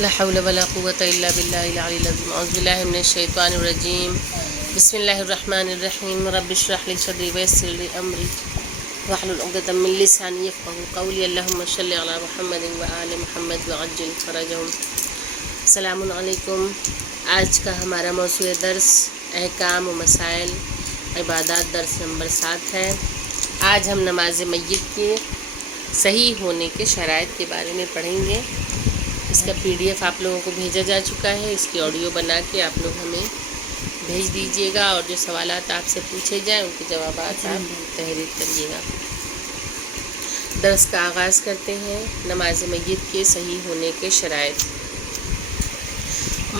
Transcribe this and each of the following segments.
لا حول ولا قوة إلا بالله العلي العظيم أعوذ بالله من الشيطان الرجيم بسم الله الرحمن الرحيم رب اشرح لي صدري ويسر لي أمري واحلل عقدة من لساني يفقهوا قولي اللهم صل على محمد وآل محمد وعجل فرجهم السلام علیکم۔ آج کا ہمارا موضوع درس احکام و مسائل عبادات درس نمبر 7 ہے۔ آج ہم نماز میت کے صحیح ہونے کے شرائط کے بارے میں پڑھیں گے۔ اس کا PDF آپ لوگوں کو بھیجا جا چکا ہے، اس کی آڈیو بنا کے آپ لوگ ہمیں بھیج دیجیے گا، اور جو سوالات آپ سے پوچھے جائیں ان کے جوابات آپ تحریر کریے گا۔ درس کا آغاز کرتے ہیں۔ نماز میت کے صحیح ہونے کے شرائط۔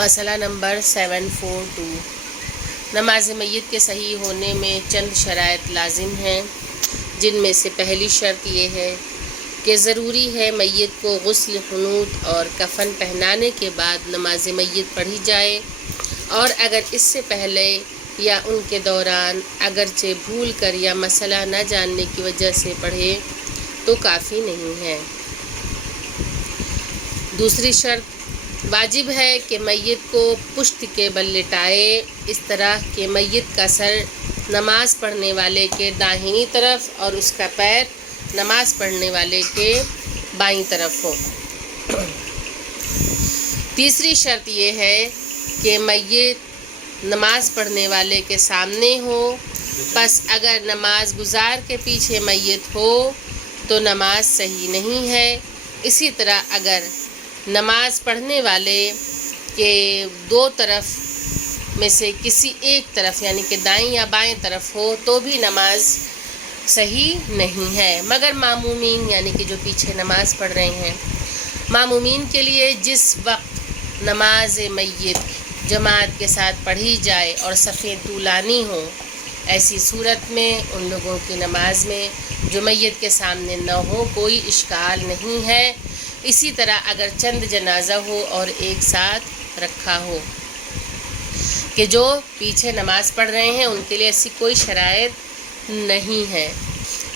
مسئلہ نمبر 742۔ نماز میت کے صحیح ہونے میں چند شرائط لازم ہیں، جن میں سے پہلی شرط یہ ہے کہ ضروری ہے میت کو غسل، قنوت اور کفن پہنانے کے بعد نماز میت پڑھی جائے، اور اگر اس سے پہلے یا ان کے دوران اگرچہ بھول کر یا مسئلہ نہ جاننے کی وجہ سے پڑھے تو کافی نہیں ہے۔ دوسری شرط، واجب ہے کہ میت کو پشت کے بل لٹائے، اس طرح کہ میت کا سر نماز پڑھنے والے کے داہنی طرف اور اس کا پیر نماز پڑھنے والے کے بائیں طرف ہو۔ تیسری شرط یہ ہے کہ میت نماز پڑھنے والے کے سامنے ہو، پس اگر نماز گزار کے پیچھے میت ہو تو نماز صحیح نہیں ہے۔ اسی طرح اگر نماز پڑھنے والے کے دو طرف میں سے کسی ایک طرف یعنی کہ دائیں یا بائیں طرف ہو تو بھی نماز صحیح نہیں ہے، مگر مامومین یعنی کہ جو پیچھے نماز پڑھ رہے ہیں، مامومین کے لیے جس وقت نماز میت جماعت کے ساتھ پڑھی جائے اور صفیں طولانی ہوں، ایسی صورت میں ان لوگوں کی نماز میں جو میت کے سامنے نہ ہو کوئی اشکال نہیں ہے۔ اسی طرح اگر چند جنازہ ہو اور ایک ساتھ رکھا ہو کہ جو پیچھے نماز پڑھ رہے ہیں ان کے لیے ایسی کوئی شرائط نہیں ہے،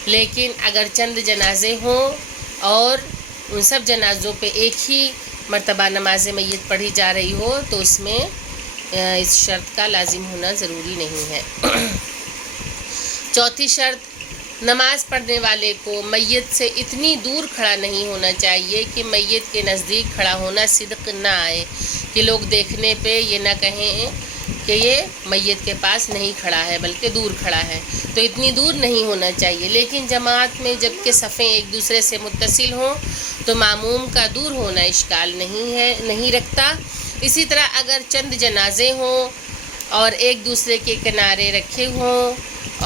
لیکن اگر چند جنازے ہوں اور ان سب جنازوں پہ ایک ہی مرتبہ نماز میت پڑھی جا رہی ہو تو اس میں اس شرط کا لازم ہونا ضروری نہیں ہے۔ چوتھی شرط، نماز پڑھنے والے کو میت سے اتنی دور کھڑا نہیں ہونا چاہیے کہ میت کے نزدیک کھڑا ہونا صدق نہ آئے، کہ لوگ دیکھنے پہ یہ نہ کہیں کہ یہ میت کے پاس نہیں کھڑا ہے بلکہ دور کھڑا ہے، تو اتنی دور نہیں ہونا چاہیے۔ لیکن جماعت میں جب کہ صفیں ایک دوسرے سے متصل ہوں تو ماموم کا دور ہونا اشکال نہیں رکھتا۔ اسی طرح اگر چند جنازے ہوں اور ایک دوسرے کے کنارے رکھے ہوں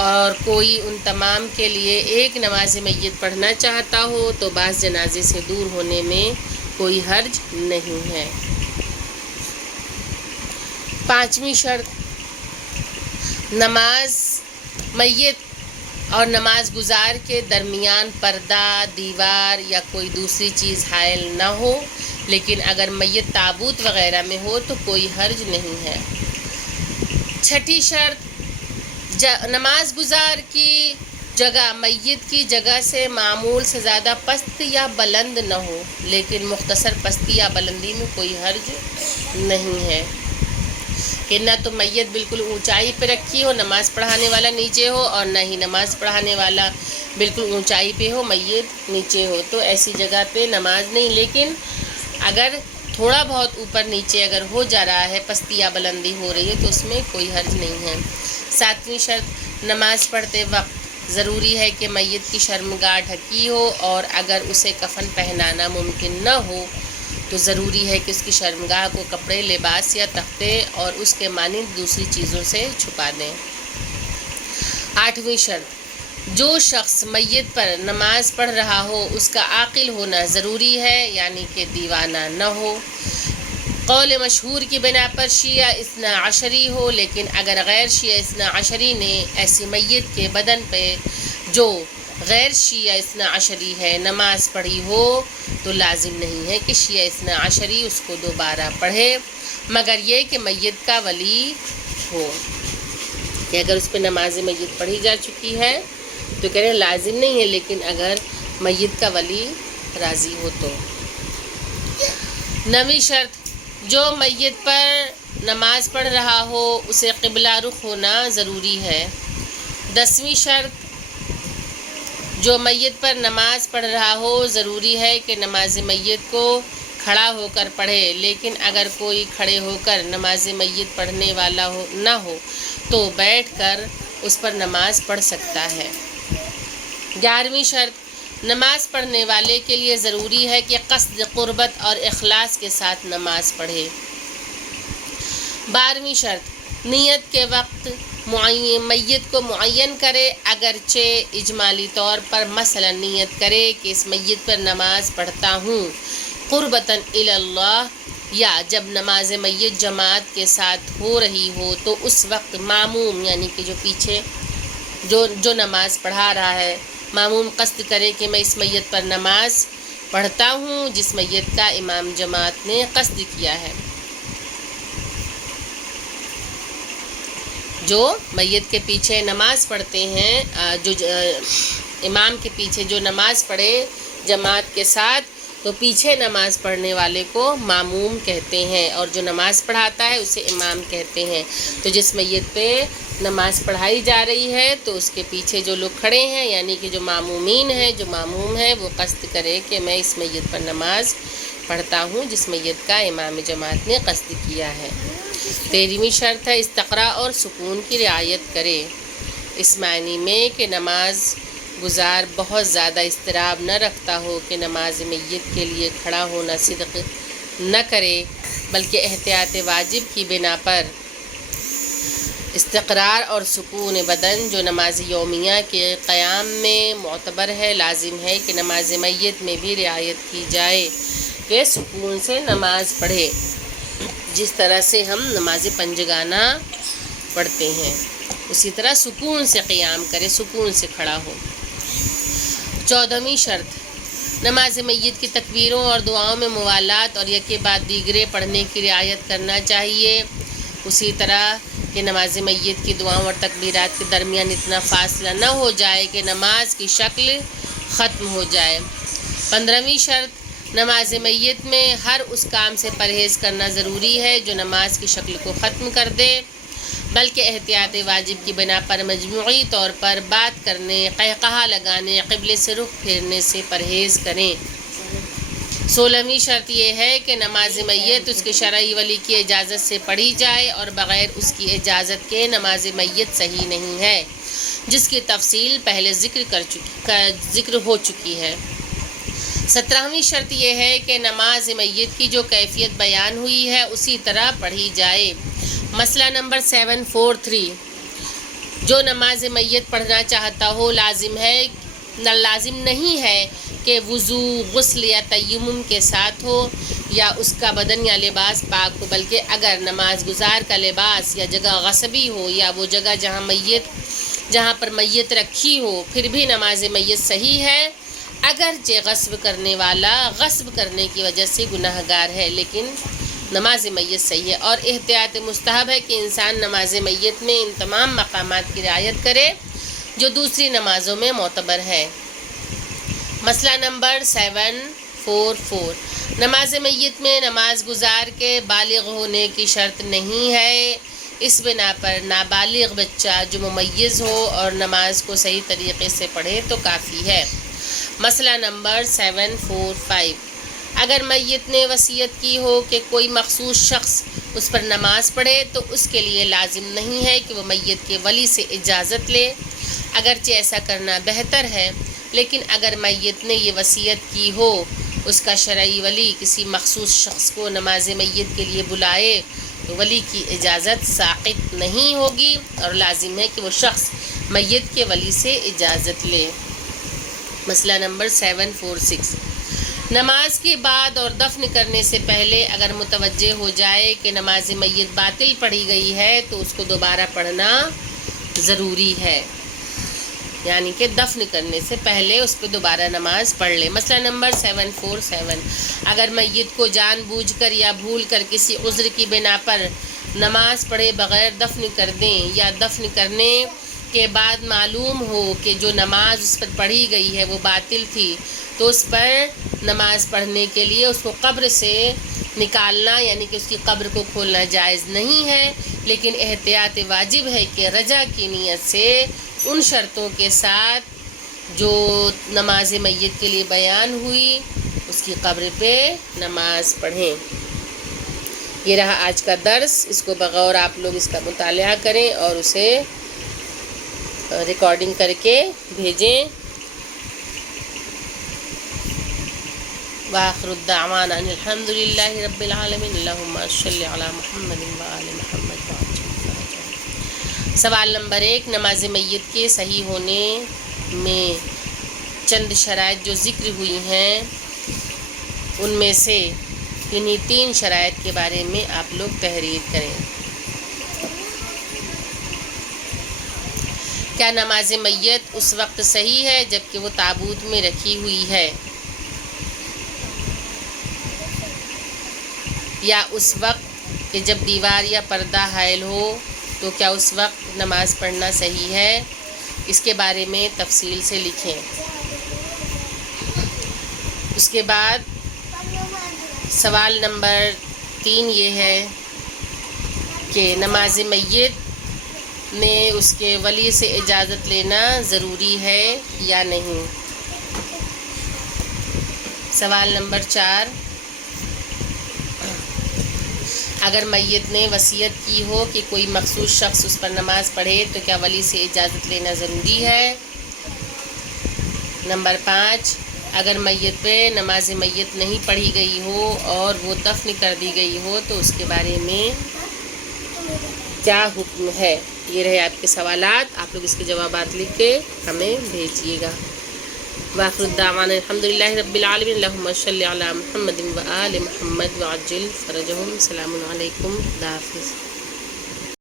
اور کوئی ان تمام کے لیے ایک نماز میت پڑھنا چاہتا ہو تو بعض جنازے سے دور ہونے میں کوئی حرج نہیں ہے۔ پانچویں شرط، نماز میت اور نماز گزار کے درمیان پردہ، دیوار یا کوئی دوسری چیز حائل نہ ہو، لیکن اگر میت تابوت وغیرہ میں ہو تو کوئی حرج نہیں ہے۔ چھٹی شرط، نماز گزار کی جگہ میت کی جگہ سے معمول سے زیادہ پست یا بلند نہ ہو، لیکن مختصر پستی یا بلندی میں کوئی حرج نہیں ہے، کہ نہ تو میت بالکل اونچائی پہ رکھی ہو، نماز پڑھانے والا نیچے ہو، اور نہ ہی نماز پڑھانے والا بالکل اونچائی پہ ہو، میت نیچے ہو، تو ایسی جگہ پہ نماز نہیں۔ لیکن اگر تھوڑا بہت اوپر نیچے اگر ہو جا رہا ہے، پستی یا بلندی ہو رہی ہے تو اس میں کوئی حرج نہیں ہے۔ ساتویں شرط، نماز پڑھتے وقت ضروری ہے کہ میت کی شرمگاہ ڈھکی ہو، اور اگر اسے کفن پہنانا ممکن نہ ہو تو ضروری ہے کہ اس کی شرمگاہ کو کپڑے، لباس یا تختے اور اس کے مانند دوسری چیزوں سے چھپا دیں۔ آٹھویں شرط، جو شخص میت پر نماز پڑھ رہا ہو اس کا عاقل ہونا ضروری ہے، یعنی کہ دیوانہ نہ ہو۔ قول مشہور کی بنا پر شیعہ اثنا عشری ہو، لیکن اگر غیر شیعہ اثنا عشری نے ایسی میت کے بدن پہ جو غیر شیعہ اثنا عشری ہے نماز پڑھی ہو تو لازم نہیں ہے کہ شیعہ اثنا عشری اس کو دوبارہ پڑھے، مگر یہ کہ میت کا ولی ہو، کہ اگر اس پہ نماز میت پڑھی جا چکی ہے تو کہہ رہے ہیں لازم نہیں ہے، لیکن اگر میت کا ولی راضی ہو تو۔ 9ویں شرط، جو میت پر نماز پڑھ رہا ہو اسے قبلہ رخ ہونا ضروری ہے۔ 10ویں شرط، جو میت پر نماز پڑھ رہا ہو ضروری ہے کہ نماز میت کو کھڑا ہو کر پڑھے، لیکن اگر کوئی کھڑے ہو کر نماز میت پڑھنے والا نہ ہو تو بیٹھ کر اس پر نماز پڑھ سکتا ہے۔ 11ویں شرط، نماز پڑھنے والے کے لیے ضروری ہے کہ قصد قربت اور اخلاص کے ساتھ نماز پڑھے۔ 12ویں شرط، نیت کے وقت میت کو معین کرے، اگرچہ اجمالی طور پر مثلا نیت کرے کہ اس میت پر نماز پڑھتا ہوں قربتاً الی اللہ، یا جب نماز میت جماعت کے ساتھ ہو رہی ہو تو اس وقت ماموم یعنی کہ جو پیچھے جو نماز پڑھا رہا ہے، ماموم قصد کرے کہ میں اس میت پر نماز پڑھتا ہوں جس میت کا امام جماعت نے قصد کیا ہے۔ جو میت کے پیچھے نماز پڑھتے ہیں، جو امام کے پیچھے جو نماز پڑھے جماعت کے ساتھ، تو پیچھے نماز پڑھنے والے کو ماموم کہتے ہیں، اور جو نماز پڑھاتا ہے اسے امام کہتے ہیں۔ تو جس میت پہ نماز پڑھائی جا رہی ہے تو اس کے پیچھے جو لوگ کھڑے ہیں یعنی کہ جو مامومین ہیں، جو ماموم ہے، وہ قصد کرے کہ میں اس میت پر نماز پڑھتا ہوں جس میت کا امام جماعت نے قصد کیا ہے۔ 13ویں شرط ہے، استقراء اور سکون کی رعایت کرے، اس معنی میں کہ نماز گزار بہت زیادہ اضطراب نہ رکھتا ہو کہ نماز میت کے لیے کھڑا ہونا صدق نہ کرے، بلکہ احتیاط واجب کی بنا پر استقرار اور سکون بدن جو نماز یومیہ کے قیام میں معتبر ہے، لازم ہے کہ نماز میت میں بھی رعایت کی جائے کہ سکون سے نماز پڑھے، جس طرح سے ہم نماز پنجگانہ پڑھتے ہیں اسی طرح سکون سے قیام کرے، سکون سے کھڑا ہو۔ 14ویں شرط، نماز میت کی تکبیروں اور دعاؤں میں موالات اور یکے بعد دیگرے پڑھنے کی رعایت کرنا چاہیے، اسی طرح کہ نماز میت کی دعاؤں اور تکبیرات کے درمیان اتنا فاصلہ نہ ہو جائے کہ نماز کی شکل ختم ہو جائے۔ 15ویں شرط، نماز میت میں ہر اس کام سے پرہیز کرنا ضروری ہے جو نماز کی شکل کو ختم کر دے، بلکہ احتیاط واجب کی بنا پر مجموعی طور پر بات کرنے، قہقہا لگانے، قبلے سے رخ پھیرنے سے پرہیز کریں۔ 16ویں شرط یہ ہے کہ نماز میت اس کے شرعی ولی کی اجازت سے پڑھی جائے، اور بغیر اس کی اجازت کے نماز میت صحیح نہیں ہے، جس کی تفصیل پہلے ذکر ہو چکی ہے۔ 17ویں شرط یہ ہے کہ نماز میت کی جو کیفیت بیان ہوئی ہے اسی طرح پڑھی جائے۔ مسئلہ نمبر 743، جو نماز میت پڑھنا چاہتا ہو لازم نہیں ہے کہ وضو، غسل یا تیمم کے ساتھ ہو یا اس کا بدن یا لباس پاک ہو، بلکہ اگر نماز گزار کا لباس یا جگہ غصبی ہو یا وہ جگہ جہاں پر میت رکھی ہو پھر بھی نماز میت صحیح ہے، اگرچہ غصب کرنے والا غصب کرنے کی وجہ سے گناہ گار ہے، لیکن نماز میت صحیح ہے۔ اور احتیاط مستحب ہے کہ انسان نماز میت میں ان تمام مقامات کی رعایت کرے جو دوسری نمازوں میں معتبر ہے۔ مسئلہ نمبر 744، نماز میت میں نماز گزار کے بالغ ہونے کی شرط نہیں ہے، اس بنا پر نابالغ بچہ جو ممیز ہو اور نماز کو صحیح طریقے سے پڑھے تو کافی ہے۔ مسئلہ نمبر 745، اگر میت نے وصیت کی ہو کہ کوئی مخصوص شخص اس پر نماز پڑھے تو اس کے لیے لازم نہیں ہے کہ وہ میت کے ولی سے اجازت لے، اگرچہ ایسا کرنا بہتر ہے، لیکن اگر میت نے یہ وصیت کی ہو اس کا شرعی ولی کسی مخصوص شخص کو نماز میت کے لیے بلائے تو ولی کی اجازت ساقط نہیں ہوگی اور لازم ہے کہ وہ شخص میت کے ولی سے اجازت لے۔ مسئلہ نمبر 746، نماز کے بعد اور دفن کرنے سے پہلے اگر متوجہ ہو جائے کہ نماز میت باطل پڑھی گئی ہے تو اس کو دوبارہ پڑھنا ضروری ہے، یعنی کہ دفن کرنے سے پہلے اس پہ دوبارہ نماز پڑھ لے۔ مسئلہ نمبر 747، اگر میت کو جان بوجھ کر یا بھول کر کسی عذر کی بنا پر نماز پڑھے بغیر دفن کر دیں یا دفن کرنے کے بعد معلوم ہو کہ جو نماز اس پر پڑھی گئی ہے وہ باطل تھی تو اس پر نماز پڑھنے کے لیے اس کو قبر سے نکالنا یعنی کہ اس کی قبر کو کھولنا جائز نہیں ہے، لیکن احتیاط واجب ہے کہ رجا کی نیت سے ان شرطوں کے ساتھ جو نماز میت کے لیے بیان ہوئی اس کی قبر پہ نماز پڑھیں۔ یہ رہا آج کا درس، اس کو بغور آپ لوگ اس کا مطالعہ کریں اور اسے ریکارڈنگ کر کے بھیجیں۔ وآخر الدعوانا ان الحمد للہ رب العالمین، اللہم صلی علی محمد وآل محمد وعجل فرجہ۔ سوال نمبر 1، نماز میت کے صحیح ہونے میں چند شرائط جو ذکر ہوئی ہیں ان میں سے انہی 3 شرائط کے بارے میں آپ لوگ تحریر کریں۔ کیا نماز میت اس وقت صحیح ہے جب کہ وہ تابوت میں رکھی ہوئی ہے، یا اس وقت کہ جب دیوار یا پردہ حائل ہو تو کیا اس وقت نماز پڑھنا صحیح ہے؟ اس کے بارے میں تفصیل سے لکھیں۔ اس کے بعد سوال نمبر 3 یہ ہے کہ نماز میت نے اس کے ولی سے اجازت لینا ضروری ہے یا نہیں؟ سوال نمبر 4، اگر میت نے وصیت کی ہو کہ کوئی مخصوص شخص اس پر نماز پڑھے تو کیا ولی سے اجازت لینا ضروری ہے؟ نمبر 5، اگر میت پہ نماز میت نہیں پڑھی گئی ہو اور وہ دفن کر دی گئی ہو تو اس کے بارے میں کیا حکم ہے؟ یہ رہے آپ کے سوالات، آپ لوگ اس کے جوابات لکھ کے ہمیں بھیجیے گا۔ وآخر الدعوانا الحمد للہ رب العالمین، اللہم صلی علی محمد وآل محمد وعجل فرجہم۔ السلام علیکم، خدا حافظ۔